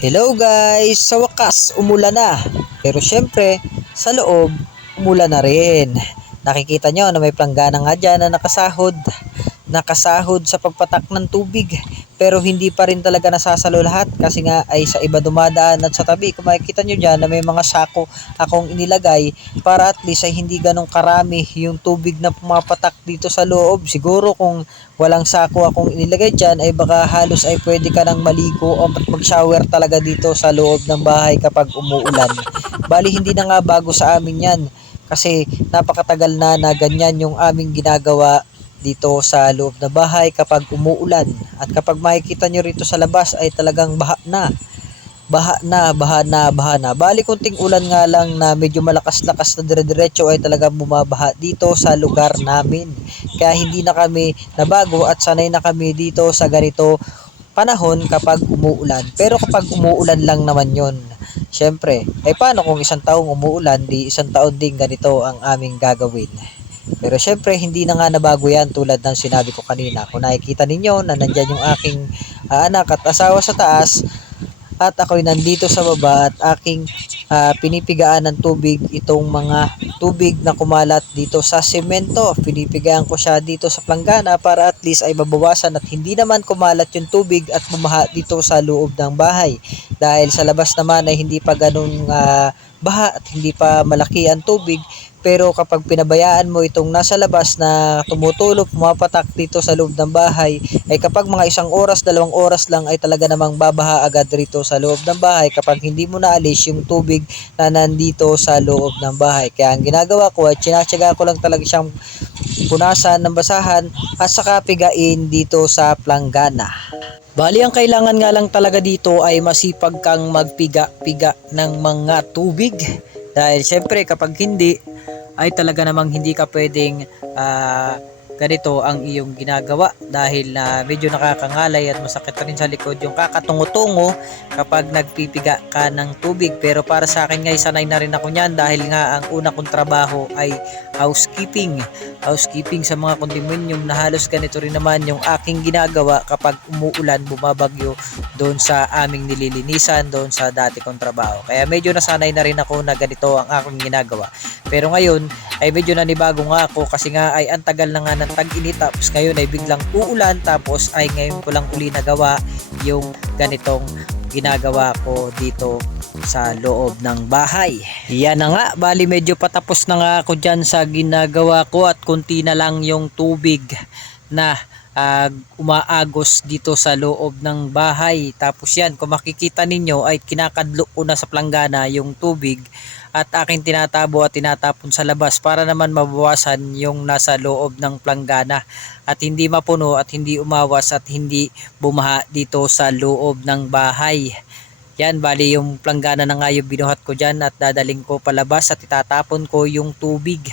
Hello guys! Sa wakas, umulan na. Pero syempre, sa loob, umulan na rin. Nakikita nyo na may planggana nga dyan na nakasahod sa pagpatak ng tubig. Pero hindi pa rin talaga nasasalo lahat kasi nga ay sa iba dumadaan at sa tabi. Kung makikita nyo dyan na may mga sako akong inilagay para at least ay hindi ganong karami yung tubig na pumapatak dito sa loob. Siguro kung walang sako akong inilagay dyan ay baka halos ay pwede ka nang maligo o mag-shower talaga dito sa loob ng bahay kapag umuulan. Bali hindi na nga bago sa amin yan kasi napakatagal na ganyan yung aming ginagawa dito sa loob na bahay kapag umuulan. At kapag makikita nyo rito sa labas ay talagang baha na. Bali kunting ulan nga lang na medyo malakas-lakas na dire-diretso ay talagang bumabaha dito sa lugar namin. Kaya hindi na kami nabago at sanay na kami dito sa ganito panahon kapag umuulan. Pero kapag umuulan lang naman yon, syempre, ay paano kung isang taong umuulan, di isang taon din ganito ang aming gagawin. Pero syempre, hindi na nga nabago yan tulad ng sinabi ko kanina. Kung nakikita ninyo na nandyan yung aking anak at asawa sa taas, at ako'y nandito sa baba at aking pinipigaan ng tubig itong mga tubig na kumalat dito sa semento. Pinipigaan ko siya dito sa planggana para at least ay mabawasan at hindi naman kumalat yung tubig at bumaha dito sa loob ng bahay. Dahil sa labas naman ay hindi pa ganun baha at hindi pa malaki ang tubig. Pero kapag pinabayaan mo itong nasa labas na tumutulog, pumapatak dito sa loob ng bahay, ay kapag mga 1 oras, 2 oras lang ay talaga namang babaha agad rito sa loob ng bahay kapag hindi mo naalis yung tubig na nandito sa loob ng bahay. Kaya ang ginagawa ko ay tsinatsaga ko lang talaga siyang punasan ng basahan at saka pigain dito sa planggana. Bali ang kailangan nga lang talaga dito ay masipag kang magpiga-piga ng mga tubig. Dahil syempre kapag hindi, ay talaga namang hindi ka pwedeng ganito ang iyong ginagawa dahil medyo nakakangalay at masakit rin sa likod yung kakatungo-tungo kapag nagpipiga ka ng tubig. Pero para sa akin ngay sanay na rin ako niyan dahil nga ang una kong trabaho ay housekeeping sa mga condominium na halos ganito rin naman yung aking ginagawa kapag umuulan, bumabagyo doon sa aming nililinisan doon sa dati kong trabaho. Kaya medyo nasanay na rin ako na ganito ang aking ginagawa. Pero ngayon ay medyo nanibago nga ako kasi nga ay ang tagal na nga ng tag-init tapos ngayon ay biglang uulan tapos ay ngayon ko lang uli nagawa yung ganitong ginagawa ko dito sa loob ng bahay. Yan na nga, bali medyo patapos na nga ako dyan sa ginagawa ko at kunti na lang yung tubig na umaagos dito sa loob ng bahay. Tapos yan, kung makikita ninyo ay kinakadlo ko na sa planggana yung tubig at aking tinatabo at tinatapon sa labas para naman mabawasan yung nasa loob ng planggana at hindi mapuno at hindi umawas at hindi bumaha dito sa loob ng bahay. Yan, bali yung planggana na nga yung binuhat ko dyan at dadaling ko palabas at itatapon ko yung tubig.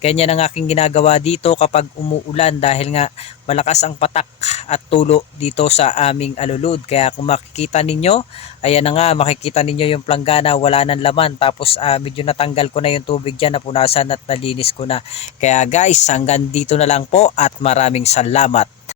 Ganyan ang aking ginagawa dito kapag umuulan dahil nga malakas ang patak at tulo dito sa aming alulod. Kaya kung makikita ninyo, ayan na nga, makikita ninyo yung planggana, wala nang laman. Tapos medyo natanggal ko na yung tubig dyan, napunasan at nalinis ko na. Kaya guys, hanggang dito na lang po at maraming salamat.